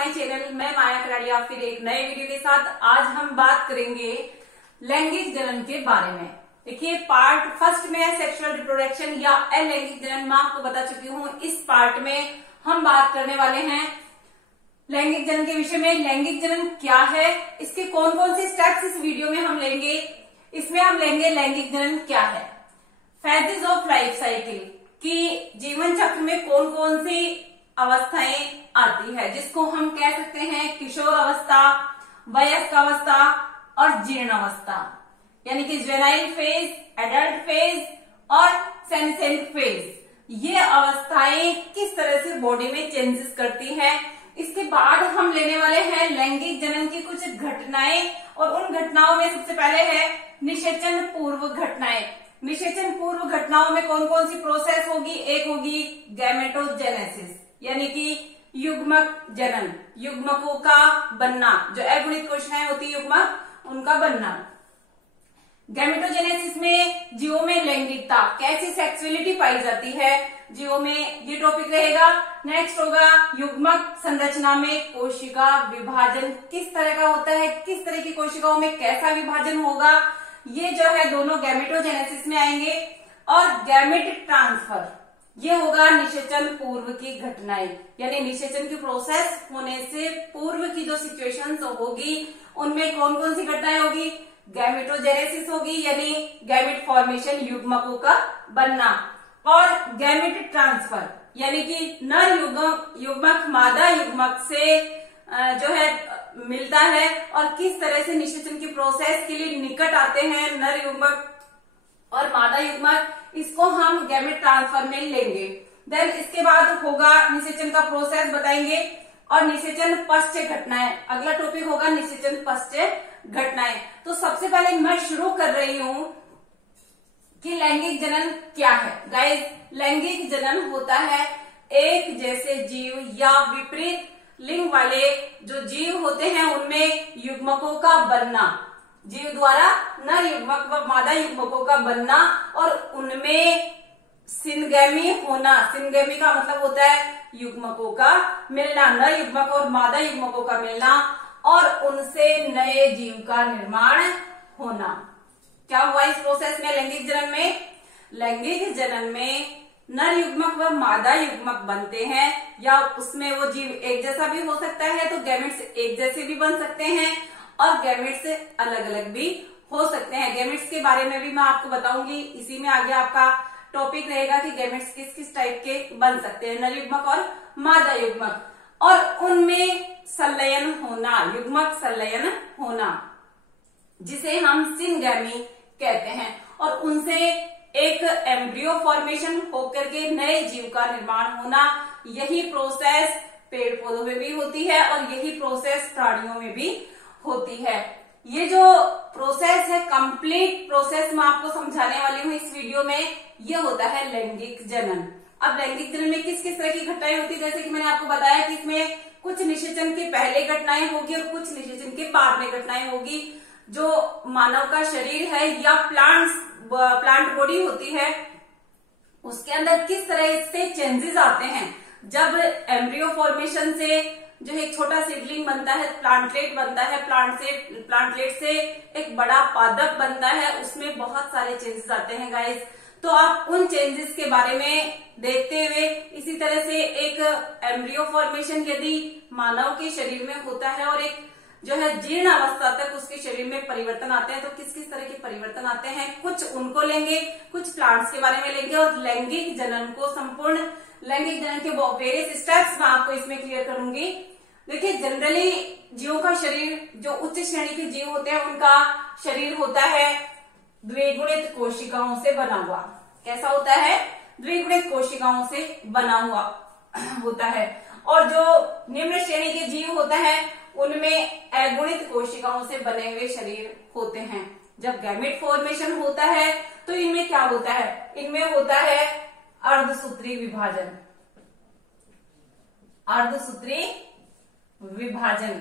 My channel. मैं माया कराड़िया फिर एक नए वीडियो के साथ। आज हम बात करेंगे लैंगिक जनन के बारे में। देखिए, पार्ट फर्स्ट में सेक्सुअल रिप्रोडक्शन या अलैंगिक जनन मैं आपको बता चुकी हूँ। इस पार्ट में हम बात करने वाले हैं लैंगिक जनन के विषय में। लैंगिक जनन क्या है, इसके कौन कौन से स्टेप्स इस वीडियो में हम लेंगे। इसमें हम लेंगे लैंगिक जनन क्या है, फेजेस ऑफ लाइफ साइकिल की जीवन चक्र में कौन कौन सी अवस्थाएं आती है, जिसको हम कह सकते हैं किशोर अवस्था, वयस्क अवस्था और जीर्ण अवस्था, यानी कि जुवेनाइल फेज, एडल्ट फेज और सेनेसेंट फेज। ये अवस्थाएं किस तरह से बॉडी में चेंजेस करती हैं। इसके बाद हम लेने वाले हैं लैंगिक जनन की कुछ घटनाएं, और उन घटनाओं में सबसे पहले है निषेचन पूर्व घटनाएं। निषेचन पूर्व घटनाओं में कौन कौन सी प्रोसेस होगी। एक होगी गैमेटोजेनेसिस, यानी कि युग्मक जनन, युग्मकों का बनना, जो अगुणित कोशिकाएं होती है युग्मक, उनका बनना। गैमेटोजेनेसिस में जीवों में लैंगिकता, कैसी सेक्सुअलिटी पाई जाती है जीवों में, ये टॉपिक रहेगा। नेक्स्ट होगा युग्मक संरचना में कोशिका विभाजन किस तरह का होता है, किस तरह की कोशिकाओं में कैसा विभाजन होगा, ये जो है दोनों गैमेटोजेनेसिस में आएंगे। और गैमेट ट्रांसफर, ये होगा निषेचन पूर्व की घटनाएं, यानी निषेचन की प्रोसेस होने से पूर्व की जो सिचुएशंस होगी उनमें कौन कौन सी घटनाएं होगी। गैमेटोजेनेसिस होगी, यानी गैमेट फॉर्मेशन, युग्मकों का बनना। और गैमेट ट्रांसफर, यानी कि नर युग्मक मादा युग्मक से जो है मिलता है और किस तरह से निषेचन की प्रोसेस के लिए निकट आते हैं नर युग्मक और मादा युग्मक, इसको हम गैमेट ट्रांसफर में लेंगे। देन इसके बाद होगा निषेचन का प्रोसेस बताएंगे और निषेचन पश्चात घटनाएं। अगला टॉपिक होगा निषेचन पश्चात घटनाएं। तो सबसे पहले मैं शुरू कर रही हूं कि लैंगिक जनन क्या है। गाइस, लैंगिक जनन होता है एक जैसे जीव या विपरीत लिंग वाले जो जीव होते हैं उनमें युग्मकों का बनना, जीव द्वारा नर युग्मक व मादा युग्मकों का बनना और उनमें सिनगेमी होना। सिनगेमी का मतलब होता है युग्मकों का मिलना, नर युग्मक और मादा युग्मकों का मिलना और उनसे नए जीव का निर्माण होना। क्या हुआ इस प्रोसेस में लैंगिक जनन में? लैंगिक जनन में नर युग्मक व मादा युग्मक बनते हैं, या उसमें वो जीव एक जैसा भी हो सकता है, तो गैमेट्स एक जैसे भी बन सकते हैं और गैमेट्स अलग अलग भी हो सकते हैं। गैमेट्स के बारे में भी मैं आपको बताऊंगी, इसी में आगे आपका टॉपिक रहेगा कि गैमेट्स किस किस टाइप के बन सकते हैं, नर युग्मक और मादा युग्मक। और उनमें संलयन होना, युग्मक संलयन होना, जिसे हम सिनगेमी कहते हैं, और उनसे एक एम्ब्रियो फॉर्मेशन होकर के नए जीव का निर्माण होना। यही प्रोसेस पेड़ पौधों में भी होती है और यही प्रोसेस प्राणियों में भी होती है। ये जो प्रोसेस है, कंप्लीट प्रोसेस मैं आपको समझाने वाली हूँ इस वीडियो में, ये होता है लैंगिक जनन। अब लैंगिक जनन में किस किस तरह की घटनाएं होती है, जैसे कि मैंने आपको बताया कि इसमें कुछ निषेचन के पहले घटनाएं होगी और कुछ निषेचन के बाद में घटनाएं होगी। जो मानव का शरीर है या प्लांट बॉडी होती है, उसके अंदर किस तरह से चेंजेस आते हैं। जब एम्ब्रियो फॉर्मेशन से जो एक छोटा सीडलिंग बनता है, प्लांटलेट बनता है, प्लांटलेट से एक बड़ा पादप बनता है, उसमें बहुत सारे चेंजेस आते हैं गाइस। तो आप उन चेंजेस के बारे में देखते हुए, इसी तरह से एक एम्ब्रियो फॉर्मेशन यदि मानव के शरीर में होता है और एक जो है जीर्ण अवस्था तक उसके शरीर में परिवर्तन आते हैं, तो किस किस तरह के परिवर्तन आते हैं, कुछ उनको लेंगे, कुछ प्लांट्स के बारे में लेंगे और लैंगिक जनन को, संपूर्ण लैंगिक जनन के वेरियस स्टेप्स मैं आपको इसमें क्लियर करूंगी। देखिए, जनरली जीवों का शरीर, जो उच्च श्रेणी के जीव होते हैं, उनका शरीर होता है द्विगुणित कोशिकाओं से बना हुआ। कैसा होता है? द्विगुणित कोशिकाओं से बना हुआ होता है। और जो निम्न श्रेणी के जीव होता है उनमें अगुणित कोशिकाओं से बने हुए शरीर होते हैं। जब गैमेट फॉर्मेशन होता है तो इनमें क्या होता है? इनमें होता है अर्धसूत्री विभाजन। अर्धसूत्री विभाजन,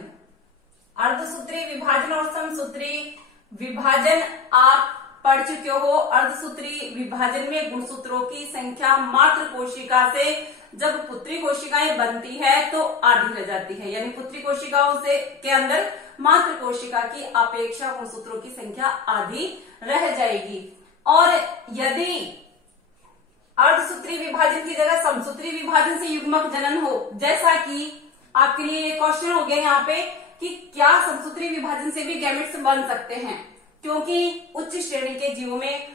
अर्धसूत्री विभाजन और समसूत्री विभाजन आप पढ़ चुके हो, अर्धसूत्री विभाजन में गुणसूत्रों की संख्या मात्र कोशिका से जब पुत्री कोशिकाएं बनती है तो आधी रह जाती है, यानी पुत्री कोशिकाओं से के अंदर मात्र कोशिका की अपेक्षा गुणसूत्रों की संख्या आधी रह जाएगी। और यदि अर्धसूत्री विभाजन की जगह समसूत्री विभाजन से युग्मक जनन हो, जैसा कि आपके लिए ये क्वेश्चन हो गया यहाँ पे कि क्या समसूत्री विभाजन से भी गैमेट्स बन सकते हैं, क्योंकि उच्च श्रेणी के जीवों में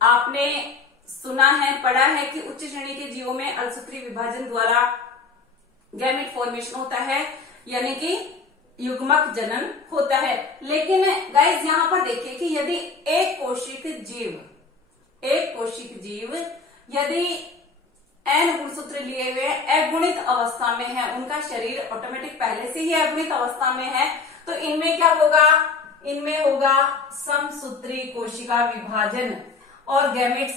आपने सुना है, पढ़ा है कि उच्च श्रेणी के जीवों में अर्धसूत्री विभाजन द्वारा गैमेट फॉर्मेशन होता है, यानी कि युग्मक जनन होता है। लेकिन गाइस यहाँ पर देखिए कि यदि एक कोशिक जीव यदि n गुणसूत्र लिए हुए अगुणित अवस्था में है, उनका शरीर ऑटोमेटिक पहले से ही अगुणित अवस्था में है, तो इनमें क्या होगा, इनमें होगा समसूत्री कोशिका विभाजन और गैमेट्स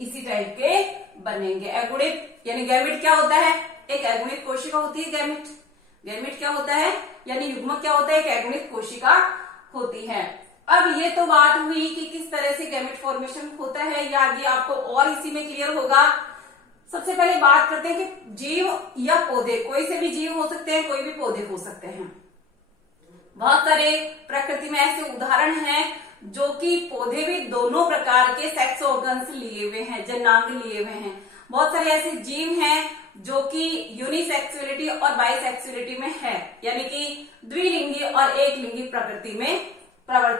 इसी टाइप के बनेंगे। अगुणित यानी गैमेट क्या होता है, एक अगुणित कोशिका होती है गैमेट क्या होता है, यानी युग्मक क्या होता है, एक अगुणित कोशिका होती है। अब ये तो बात हुई कि किस तरह से गैमेट फॉर्मेशन होता है, या आगे आपको और इसी में क्लियर होगा। सबसे पहले बात करते हैं कि जीव या पौधे, कोई से भी जीव हो सकते हैं, कोई भी पौधे हो सकते हैं। बहुत सारे प्रकृति में ऐसे उदाहरण हैं जो कि पौधे भी दोनों प्रकार के सेक्स ऑर्गन्स लिए हुए हैं, जनांग लिए हुए हैं। बहुत सारे ऐसे जीव हैं जो कि यूनिसेक्सुअलिटी और बाइसेक्सुअलिटी में है, यानी कि द्विलिंगी और एक लिंगी प्रवृत्ति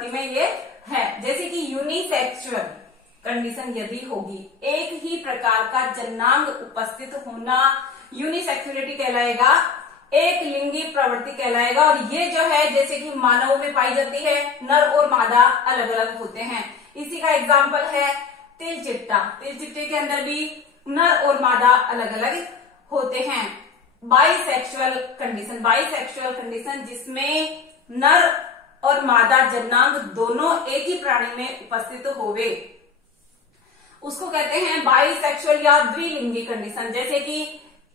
में ये है। जैसे कि यूनिसेक्सुअल कंडीशन यदि होगी, एक ही प्रकार का जनांग उपस्थित होना यूनिसेक्सुअलिटी कहलाएगा, एक लिंगी प्रवृत्ति कहलाएगा। और ये जो है जैसे कि मानवों में पाई जाती है, नर और मादा अलग अलग होते हैं। इसी का एग्जाम्पल है तिलचिट्टे के अंदर भी नर और मादा अलग अलग होते हैं। बाइसेक्सुअल कंडीशन जिसमें नर और मादा जनांग दोनों एक ही प्राणी में उपस्थित होवे, उसको कहते हैं बाइसेक्सुअल या द्विलिंगी कंडीशन। जैसे कि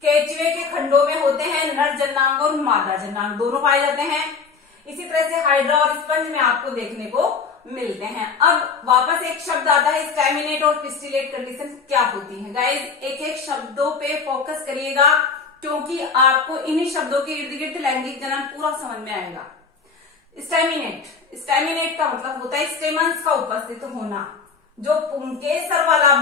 केचुए के खंडों में होते हैं नर जनांग और मादा जनांग दोनों पाए जाते हैं। इसी तरह से हाइड्रा और स्पंज में आपको देखने को मिलते हैं। अब वापस एक शब्द आता है स्टैमिनेट और पिस्टिलेट कंडीशन क्या होती है। गाइस एक एक शब्दों पे फोकस करिएगा, क्योंकि आपको इन्हीं शब्दों के इर्द गिर्द लैंगिक जनन पूरा समझ में आएगा। स्टैमिनेट का मतलब होता है स्टेमन्स का उपस्थित होना, जो पुंकेसर वाला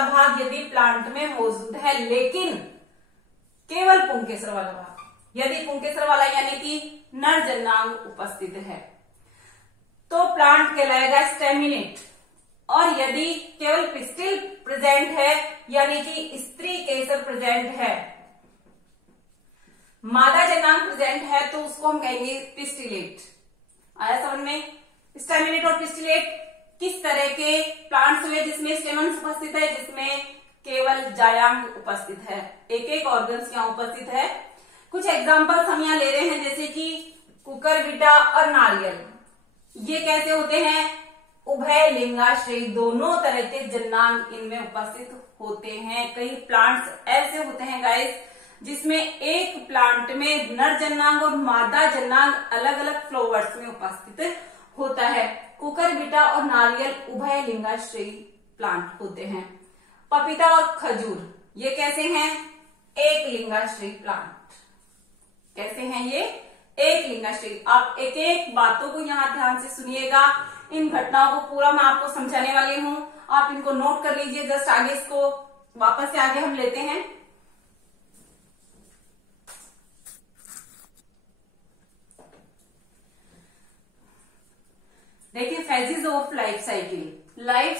भाग यदि प्लांट में मौजूद है, लेकिन केवल पुंकेसर वाला भाग, यदि पुंकेसर वाला यानी कि नर जनांग उपस्थित है तो प्लांट कहलाएगा स्टैमिनेट। और यदि केवल पिस्टिल प्रेजेंट है, यानी कि स्त्री केसर प्रेजेंट है, मादा जनांग प्रेजेंट है, तो उसको हम कहेंगे पिस्टिलेट। आया समझ में। स्टैमिनेट और पिस्टिलेट किस तरह के प्लांट्स हुए जिसमें स्टेमन्स उपस्थित है, जिसमें केवल जायांग उपस्थित है, एक एक ऑर्गन्स यहाँ उपस्थित है। कुछ एग्जांपल्स हम यहाँ ले रहे हैं, जैसे कि कुकुरबिटा और नारियल। ये कैसे होते हैं, उभय लिंगाश्रयी, दोनों तरह के जनांग इनमें उपस्थित होते हैं। कई प्लांट्स ऐसे होते हैं गाइस जिसमें एक प्लांट में नर जनांग और मादा जनांग अलग अलग फ्लावर्स में उपस्थित होता है। कुकुरबिटा और नारियल उभय लिंगाश्रयी प्लांट होते हैं। पपीता और खजूर ये कैसे हैं, एक लिंगाश्रयी प्लांट। कैसे हैं ये, एक लिंगाश्रयी। आप एक एक बातों को यहाँ ध्यान से सुनिएगा, इन घटनाओं को पूरा मैं आपको समझाने वाली हूँ, आप इनको नोट कर लीजिए। जस्ट आगे इसको वापस से आगे हम लेते हैं। देखिए फेजेस ऑफ लाइफ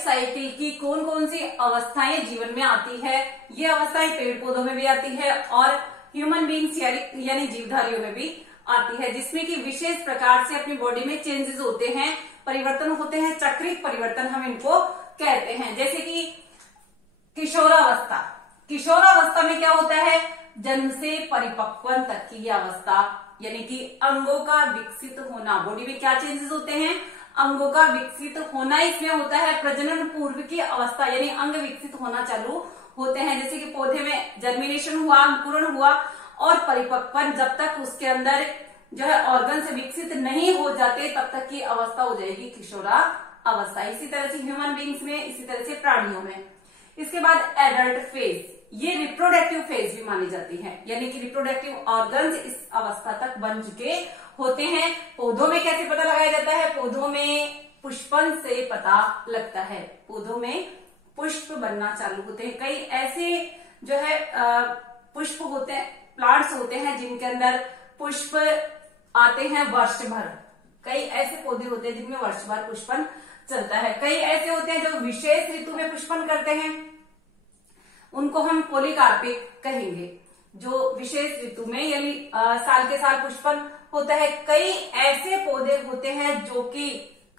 साइकिल की कौन कौन सी अवस्थाएं जीवन में आती है। ये अवस्थाएं पेड़ पौधों में भी आती है और ह्यूमन बींग्स यानी जीवधारियों में भी आती है, जिसमें कि विशेष प्रकार से अपनी बॉडी में चेंजेस होते हैं, परिवर्तन होते हैं, चक्रिक परिवर्तन हम इनको कहते हैं। जैसे कि किशोरावस्था में क्या होता है, जन्म से परिपक्वन तक की अवस्था, यानी कि अंगों का विकसित होना। बॉडी में क्या चेंजेस होते हैं, अंगों का विकसित होना इसमें होता है। प्रजनन पूर्व की अवस्था यानी अंग विकसित होना चालू होते हैं, जैसे कि पौधे में जर्मिनेशन हुआ, अंकुरण हुआ, और परिपक्वन जब तक उसके अंदर जो है ऑर्गन से विकसित नहीं हो जाते तब तक की अवस्था हो जाएगी किशोरा अवस्था। इसी तरह से ह्यूमन बींग्स में, इसी तरह से प्राणियों में। इसके बाद एडल्ट फेज, ये रिप्रोडक्टिव फेज भी मानी जाती है, यानी कि रिप्रोडक्टिव ऑर्गन्स इस अवस्था तक बन चुके होते हैं। पौधों में कैसे पता लगाया जाता है? पौधों में पुष्पन से पता लगता है। पौधों में पुष्प बनना चालू होते हैं। कई ऐसे जो है पुष्प होते हैं, प्लांट्स होते हैं जिनके अंदर पुष्प आते हैं वर्ष भर। कई ऐसे पौधे होते हैं जिनमें वर्ष भर पुष्पन चलता है। कई ऐसे होते हैं जो विशेष ऋतु में पुष्पन करते हैं, उनको हम पॉलीकार्पिक कहेंगे, जो विशेष ऋतु में यानी साल के साल पुष्पन होता है। कई ऐसे पौधे होते हैं जो कि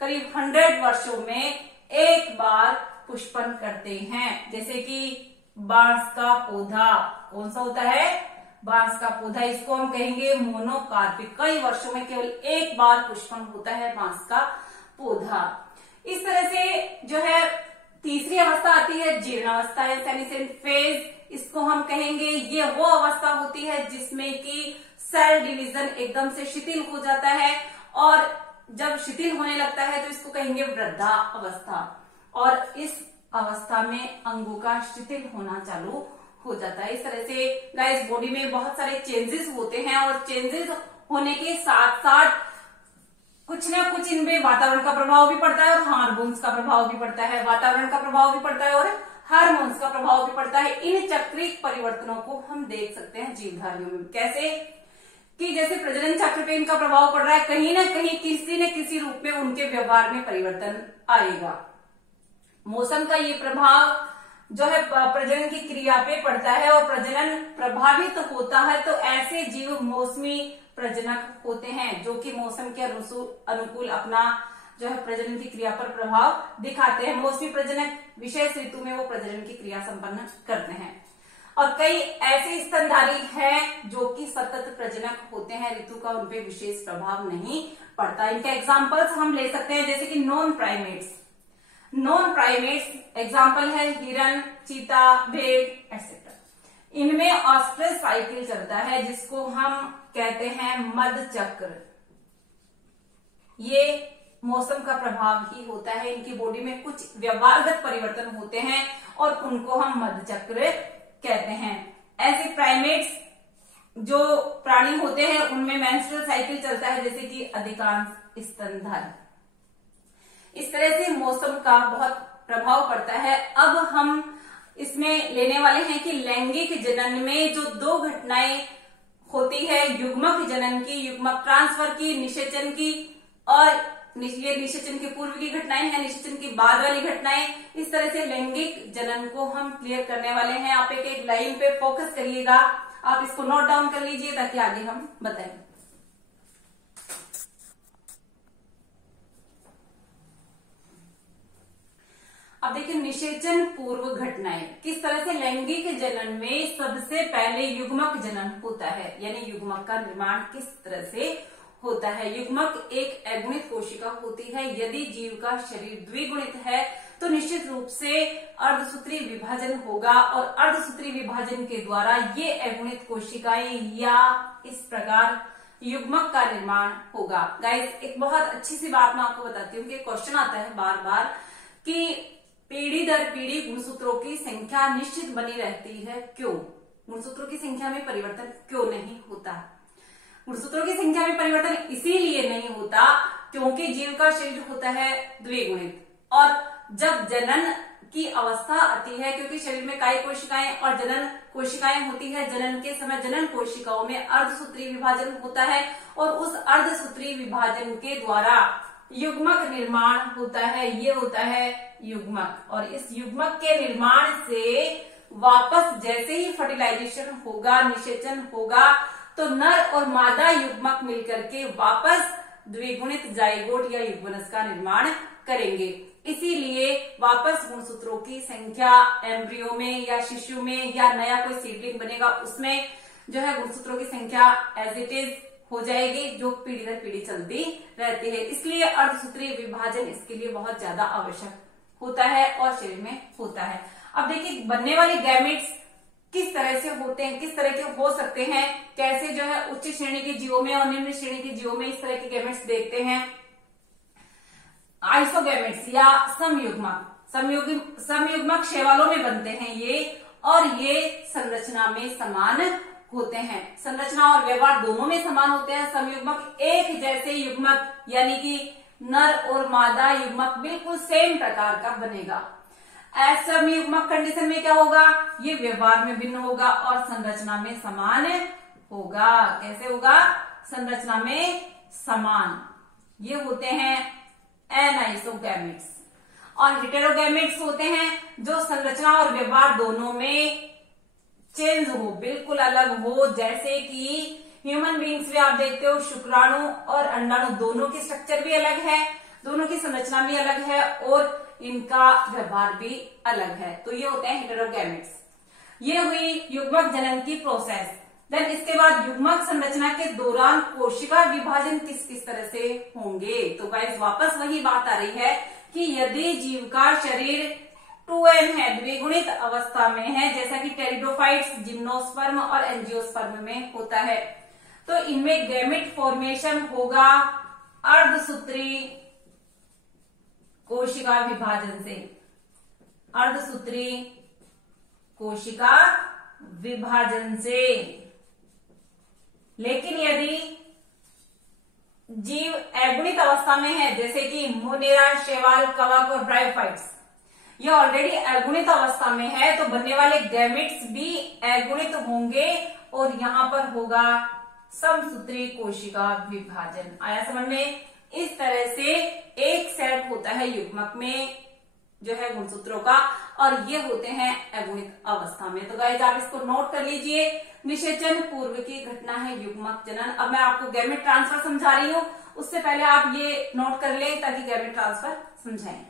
करीब 100 वर्षों में एक बार पुष्पन करते हैं, जैसे कि बांस का पौधा। कौन सा होता है? बांस का पौधा। इसको हम कहेंगे मोनोकार्पिक। कई वर्षों में केवल एक बार पुष्पन होता है बांस का पौधा। इस तरह से जो है तीसरी अवस्था आती है जीर्णावस्था या सेनेसेंट फेज। इसको हम कहेंगे ये वो अवस्था होती है जिसमें कि सेल डिवीजन एकदम से शिथिल हो जाता है, और जब शिथिल होने लगता है तो इसको कहेंगे वृद्धा अवस्था। और इस अवस्था में अंगों का शिथिल होना चालू हो जाता है। इस तरह से गाइस बॉडी में बहुत सारे चेंजेस होते हैं, और चेंजेस होने के साथ साथ कुछ ना कुछ इनमें वातावरण का प्रभाव भी पड़ता है और हार्मोन्स का प्रभाव भी पड़ता है। वातावरण का प्रभाव भी पड़ता है और हार्मोन्स का प्रभाव भी पड़ता है। इन चक्रिक परिवर्तनों को हम देख सकते हैं जीवधारियों में। कैसे? कि जैसे प्रजनन चक्र पे इनका प्रभाव पड़ रहा है, कहीं ना कहीं किसी न किसी रूप में उनके व्यवहार में परिवर्तन आएगा। मौसम का ये प्रभाव जो है प्रजनन की क्रिया पे पड़ता है, और प्रजनन प्रभावित होता है तो ऐसे जीव मौसमी प्रजनक होते हैं जो कि मौसम के अनुकूल अपना जो है प्रजनन की क्रिया पर प्रभाव दिखाते हैं। मौसमी प्रजनक विशेष ऋतु में वो प्रजनन की क्रिया संपन्न करते हैं। और कई ऐसे स्तनधारी हैं जो कि सतत प्रजनक होते हैं, ऋतु का उनपे विशेष प्रभाव नहीं पड़ता। इनके एग्जाम्पल्स हम ले सकते हैं, जैसे कि non primates. Non primates example है हिरन, चीता, भेड़ एक्सेट्रा। इनमें ऑस्ट्रल साइकिल चलता है जिसको हम कहते हैं मध्य चक्र। ये मौसम का प्रभाव ही होता है। इनकी बॉडी में कुछ व्यवहारगत परिवर्तन होते हैं और उनको हम मध्य चक्र कहते हैं। ऐसे प्राइमेट्स जो प्राणी होते हैं उनमें मेंस्ट्रुअल साइकिल चलता है, जैसे कि अधिकांश स्तनधारी। इस तरह से मौसम का बहुत प्रभाव पड़ता है। अब हम इसमें लेने वाले हैं कि लैंगिक जनन में जो दो घटनाएं होती है, युग्मक जनन की, युग्मक ट्रांसफर की, निषेचन की, और ये निषेचन के पूर्व की घटनाएं हैं, निषेचन की बाद वाली घटनाएं। इस तरह से लैंगिक जनन को हम क्लियर करने वाले हैं। आप एक लाइन पे फोकस करिएगा, आप इसको नोट डाउन कर लीजिए ताकि आगे हम बताएं। अब देखिए निषेचन पूर्व घटनाएं। किस तरह से लैंगिक जनन में सबसे पहले युग्मक जनन होता है, यानी युग्मक का निर्माण किस तरह से होता है। युग्मक एक अगुणित कोशिका होती है। यदि जीव का शरीर द्विगुणित है तो निश्चित रूप से अर्धसूत्री विभाजन होगा, और अर्धसूत्री विभाजन के द्वारा ये अगुणित कोशिकाएं या इस प्रकार युग्मक का निर्माण होगा। गाइस एक बहुत अच्छी सी बात मैं आपको बताती हूँ कि क्वेश्चन आता है बार बार कि पीढ़ी दर पीढ़ी गुणसूत्रों की संख्या निश्चित बनी रहती है, क्यों? गुणसूत्रों की संख्या में परिवर्तन क्यों नहीं होता? गुणसूत्रों की संख्या में परिवर्तन इसीलिए नहीं होता क्योंकि जीव का शरीर होता है द्विगुणित, और जब जनन की अवस्था आती है, क्योंकि शरीर में काय कोशिकाएं और जनन कोशिकाएं होती है, जनन के समय जनन कोशिकाओं में अर्धसूत्री विभाजन होता है, और उस अर्धसूत्री विभाजन के द्वारा युग्मक निर्माण होता है। ये होता है युग्मक, और इस युग्मक के निर्माण से वापस जैसे ही फर्टिलाइजेशन होगा, निषेचन होगा, तो नर और मादा युग्मक मिलकर के वापस द्विगुणित जाइगोट या युग्मनस का निर्माण करेंगे। इसीलिए वापस गुणसूत्रों की संख्या एम्ब्रियो में या शिशु में या नया कोई सीडलिंग बनेगा उसमें जो है गुणसूत्रों की संख्या एज इट इज हो जाएगी, जो पीढ़ी दर पीढ़ी चलती रहती है। इसलिए अर्धसूत्री विभाजन इसके लिए बहुत ज्यादा आवश्यक होता है और शरीर में होता है। अब देखिए बनने वाले गैमेट्स किस तरह से होते हैं, किस तरह के हो सकते हैं, कैसे जो है उच्च श्रेणी के जीवों में और निम्न श्रेणी के जीवों में इस तरह के गैमेट्स देखते हैं। आइसोगैमेट्स या समयुग्मक शैवालों में बनते हैं ये, और ये संरचना में समान होते हैं। संरचना और व्यवहार दोनों में समान होते हैं। समयुग्मक एक जैसे युग्मक यानी कि नर और मादा युग्मक बिल्कुल सेम प्रकार का बनेगा। असमयुग्मक कंडीशन में क्या होगा, ये व्यवहार में भिन्न होगा और संरचना में समान होगा। कैसे होगा, संरचना में समान। ये होते हैं एनाइसोगैमेट्स। और हेटेरोगैमेट्स होते हैं जो संरचना और व्यवहार दोनों में चेंज हो, बिल्कुल अलग हो। जैसे कि ह्यूमन बींग्स में आप देखते हो शुक्राणु और अंडाणु दोनों की स्ट्रक्चर भी अलग है, दोनों की संरचना भी अलग है और इनका व्यवहार भी अलग है। तो ये होते हैं हेटेरोगैमेट्स। ये हुई युग्मक जनन की प्रोसेस। देन इसके बाद युग्मक संरचना के दौरान कोशिका विभाजन किस किस तरह से होंगे। तो गाइस वापस वही बात आ रही है कि यदि जीव का शरीर 2n है, द्विगुणित अवस्था में है, जैसा कि टेरिडोफाइट्स, जिम्नोस्पर्म और एंजियोस्पर्म में होता है, तो इनमें गैमेट फॉर्मेशन होगा अर्धसूत्री कोशिका विभाजन से। अर्धसूत्री कोशिका विभाजन से। लेकिन यदि जीव अगुणित अवस्था में है, जैसे कि मोनेरा, शैवाल, कवक और ब्रायोफाइट्स, ये ऑलरेडी अगुणित अवस्था में है, तो बनने वाले गैमेट्स भी अगुणित होंगे और यहां पर होगा समसूत्री कोशिका विभाजन। आया समझ में? इस तरह से एक सेट होता है युग्मक में जो है गुणसूत्रों का, और ये होते हैं अगुणित अवस्था में। तो गाइस आप इसको नोट कर लीजिए। निषेचन पूर्व की घटना है युग्मक जनन। अब मैं आपको गैमेट ट्रांसफर समझा रही हूँ, उससे पहले आप ये नोट कर लें ताकि गैमेट ट्रांसफर समझाएं।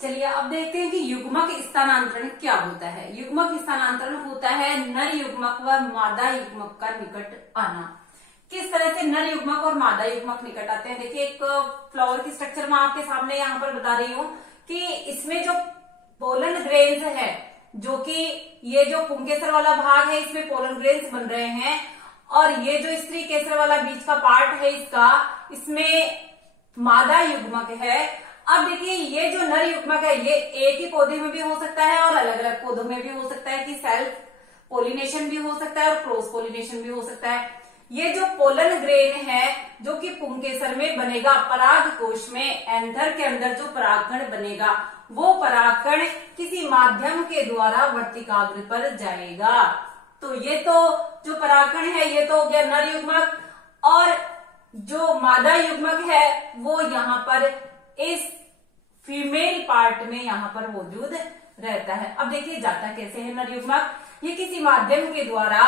चलिए अब देखते हैं कि युग्मक स्थानांतरण क्या होता है। युग्मक स्थानांतरण होता है नर युग्मक व मादा युग्मक का निकट आना। किस तरह से नर युग्मक और मादा युग्मक निकट आते हैं? देखिए एक फ्लावर की स्ट्रक्चर मैं आपके सामने यहाँ पर बता रही हूँ कि इसमें जो पोलन ग्रेन्स है, जो कि ये जो पुंकेसर वाला भाग है इसमें पोलन ग्रेन्स बन रहे हैं, और ये जो स्त्री केसर वाला बीच का पार्ट है इसका, इसमें मादा युग्मक है। अब देखिए ये जो नर युग्मक है ये एक ही पौधे में भी हो सकता है और अलग अलग पौधों में भी हो सकता है, कि सेल्फ पोलिनेशन भी हो सकता है और क्रॉस पोलिनेशन भी हो सकता है। ये जो पोलन ग्रेन है जो कि पुंकेसर में बनेगा, पराग कोश में एंथर के अंदर जो परागकण बनेगा, वो परागकण किसी माध्यम के द्वारा वर्तिकाग्र पर जाएगा। तो ये तो जो परागकण है ये तो हो गया नर युग्मक, और जो मादा युग्मक है वो यहाँ पर इस फीमेल पार्ट में यहाँ पर मौजूद रहता है। अब देखिए जाता कैसे है नर युग्मक, ये किसी माध्यम के द्वारा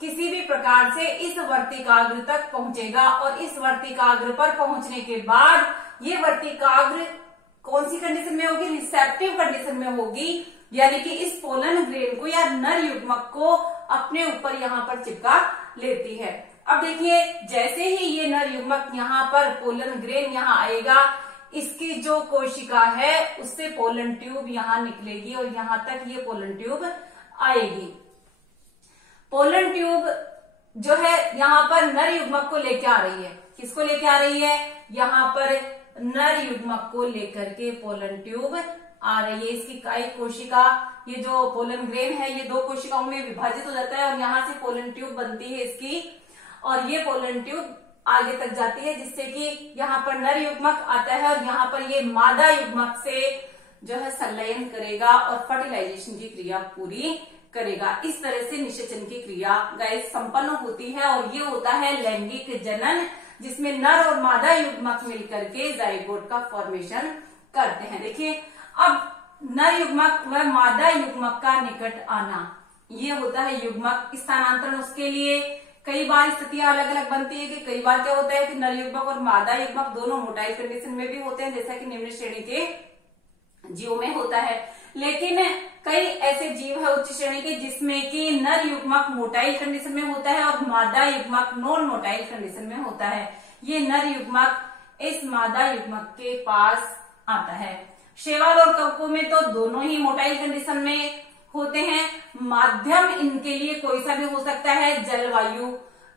किसी भी प्रकार से इस वर्तिकाग्र तक पहुंचेगा, और इस वर्तिकाग्र पर पहुंचने के बाद ये वर्तिकाग्र कौन सी कंडीशन में होगी? रिसेप्टिव कंडीशन में होगी, यानी कि इस पोलन ग्रेन को या नर युग्मक को अपने ऊपर यहाँ पर चिपका लेती है। अब देखिए जैसे ही ये नर युग्मक यहाँ पर पोलन ग्रेन यहाँ आएगा, इसकी जो कोशिका है उससे पोलन ट्यूब यहाँ निकलेगी और यहाँ तक ये पोलन ट्यूब आएगी। पोलन ट्यूब जो है यहाँ पर नर युग्मक को लेके आ रही है। किसको लेके आ रही है? यहाँ पर नर युग्मक को लेकर के पोलन ट्यूब आ रही है। इसकी कायिक कोशिका, ये जो पोलन ग्रेन है ये दो कोशिकाओं में विभाजित हो जाता है और यहाँ से पोलन ट्यूब बनती है इसकी, और ये पोलन ट्यूब आगे तक जाती है जिससे कि यहाँ पर नर युग्मक आता है और यहाँ पर ये मादा युग्मक से जो है संलयन करेगा और फर्टिलाइजेशन की क्रिया पूरी करेगा। इस तरह से निषेचन की क्रिया गाइस संपन्न होती है, और ये होता है लैंगिक जनन, जिसमें नर और मादा युग्मक मिलकर के जाइगोट का फॉर्मेशन करते हैं। देखिए अब नर युग्मक व मादा युग्मक का निकट आना, ये होता है युग्मक स्थानांतरण। उसके लिए कई बार स्थितियां अलग अलग बनती है कि कई बार क्या होता है कि नर युग्मक और मादा युग्मक दोनों मोटाइल कंडीशन में भी होते हैं, जैसा कि निम्न श्रेणी के जीवों में होता है। लेकिन कई ऐसे जीव है उच्च श्रेणी के जिसमें कि नर युग्मक मोटाइल कंडीशन में होता है और मादा युग्मक नॉन मोटाइल कंडीशन में होता है। ये नर युग्मक इस मादा युग्मक के पास आता है। शैवाल और कवकों में तो दोनों ही मोटाइल कंडीशन में होते हैं। माध्यम इनके लिए कोई सा भी हो सकता है, जलवायु,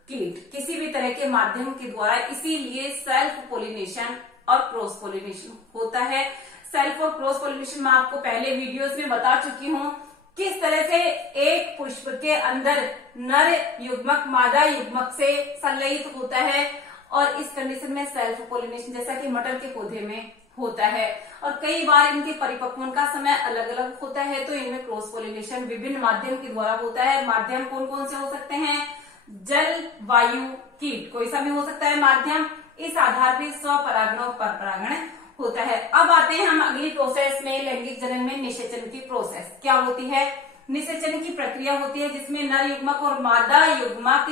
कीट, किसी भी तरह के माध्यम के द्वारा, इसीलिए सेल्फ पोलिनेशन और क्रॉस पोलिनेशन होता है। सेल्फ और क्रॉस पोलिनेशन मैं आपको पहले वीडियोस में बता चुकी हूँ किस तरह से एक पुष्प के अंदर नर युग्मक मादा युग्मक से संलयित होता है, और इस कंडीशन में सेल्फ पोलिनेशन जैसा कि मटर के पौधे में होता है। और कई बार इनके परिपक्वन का समय अलग अलग होता है, तो इनमें क्रॉस पोलिनेशन विभिन्न माध्यम के द्वारा होता है। माध्यम कौन कौन से हो सकते हैं, जल, वायु, कीट, कोई सा भी हो सकता है माध्यम। इस आधार पर स्वपरागण और परपरागण होता है। अब आते हैं हम अगली प्रोसेस में, लैंगिक जनन में निषेचन की प्रोसेस क्या होती है। निषेचन की प्रक्रिया होती है जिसमें नर युग्मक और मादा युग्मक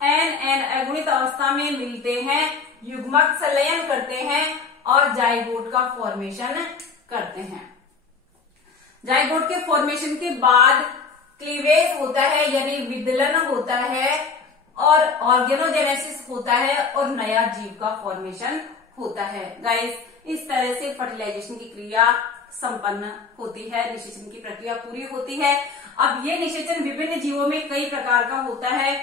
एन अगुणित अवस्था में मिलते हैं, युग्मक संलयन करते हैं और जाइगोट का फॉर्मेशन करते हैं। जाइगोट के फॉर्मेशन के बाद क्लीवेज होता है यानी विदलन होता है, और ऑर्गेनोजेनेसिस होता है और नया जीव का फॉर्मेशन होता है। गाइस, इस तरह से फर्टिलाइजेशन की क्रिया संपन्न होती है, निषेचन की प्रक्रिया पूरी होती है। अब ये निषेचन विभिन्न जीवों में कई प्रकार का होता है।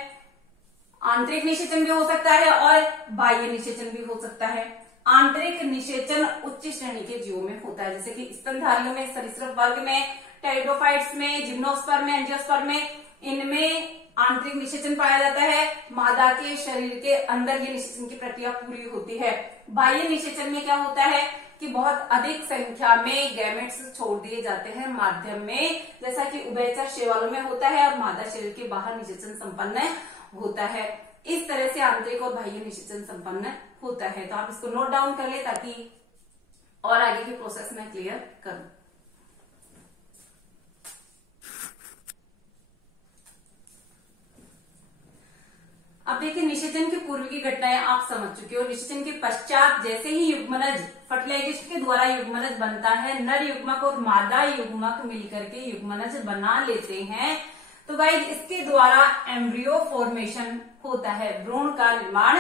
आंतरिक निषेचन भी हो सकता है और बाह्य निषेचन भी हो सकता है। आंतरिक निषेचन उच्च श्रेणी के जीवों में होता है, जैसे कि स्तनधारियों में, सरीसृप वर्ग में, टेरिडोफाइट्स में, जिम्नोस्पर्म में, एंजियोस्पर्म में, इनमें आंतरिक निषेचन पाया जाता है। मादा के शरीर के अंदर ये निषेचन की प्रक्रिया पूरी होती है। बाह्य निषेचन में क्या होता है कि बहुत अधिक संख्या में गैमेट्स छोड़ दिए जाते हैं माध्यम में, जैसा कि उभयचर शैवालों में होता है, और मादा शरीर के बाहर निषेचन संपन्न होता है। इस तरह से आंतरिक और बाह्य निषेचन संपन्न होता है। तो आप इसको नोट डाउन कर ले ताकि और आगे की प्रोसेस में क्लियर करूं। अब देखिए, निषेचन की पूर्व की घटनाएं आप समझ चुके हो। निषेचन के पश्चात जैसे ही युग्मनज फर्टिलाइजेशन के द्वारा युग्मनज बनता है, नर युग्मक और मादा युग्मक मिलकर के युग्मनज बना लेते हैं, तो गाइस इसके द्वारा एम्ब्रियो फॉर्मेशन होता है, भ्रूण का निर्माण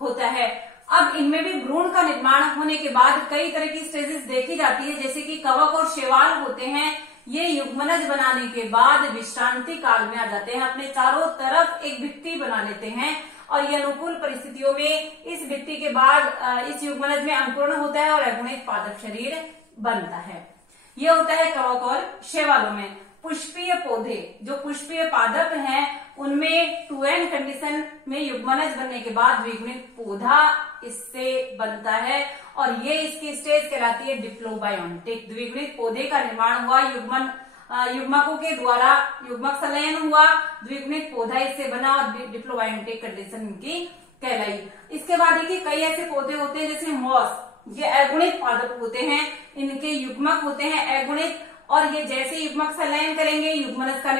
होता है। अब इनमें भी भ्रूण का निर्माण होने के बाद कई तरह की स्टेजेस देखी जाती है, जैसे कि कवक और शैवाल होते हैं। ये युग्मनज बनाने के बाद विश्रांति काल में आ जाते हैं, अपने चारों तरफ एक भित्ति बना लेते हैं, और ये अनुकूल परिस्थितियों में इस भित्ति के बाद इस युग्मनज में अंकुरण होता है और अगुणित पादप शरीर बनता है। ये होता है कवक और शैवालों में। पुष्पीय पौधे, जो पुष्पीय पादप हैं, उनमें 2n कंडीशन में युग्मनज बनने के बाद द्विगुणित पौधा इससे बनता है, और ये इसकी स्टेज कहलाती है डिप्लोबायोन्टिक। द्विगुणित पौधे का निर्माण हुआ, युग्मकों के द्वारा युग्मक संलयन हुआ, द्विगुणित पौधा इससे बना और डिप्लोबायोन्टिक कंडीशन इनकी कहलाई। इसके बाद देखिए कई ऐसे पौधे होते हैं जैसे मॉस, ये अगुणित पादप होते हैं, इनके युग्मक होते हैं अगुणित, और ये जैसे युग्मक संलयन करेंगे युग्मनज का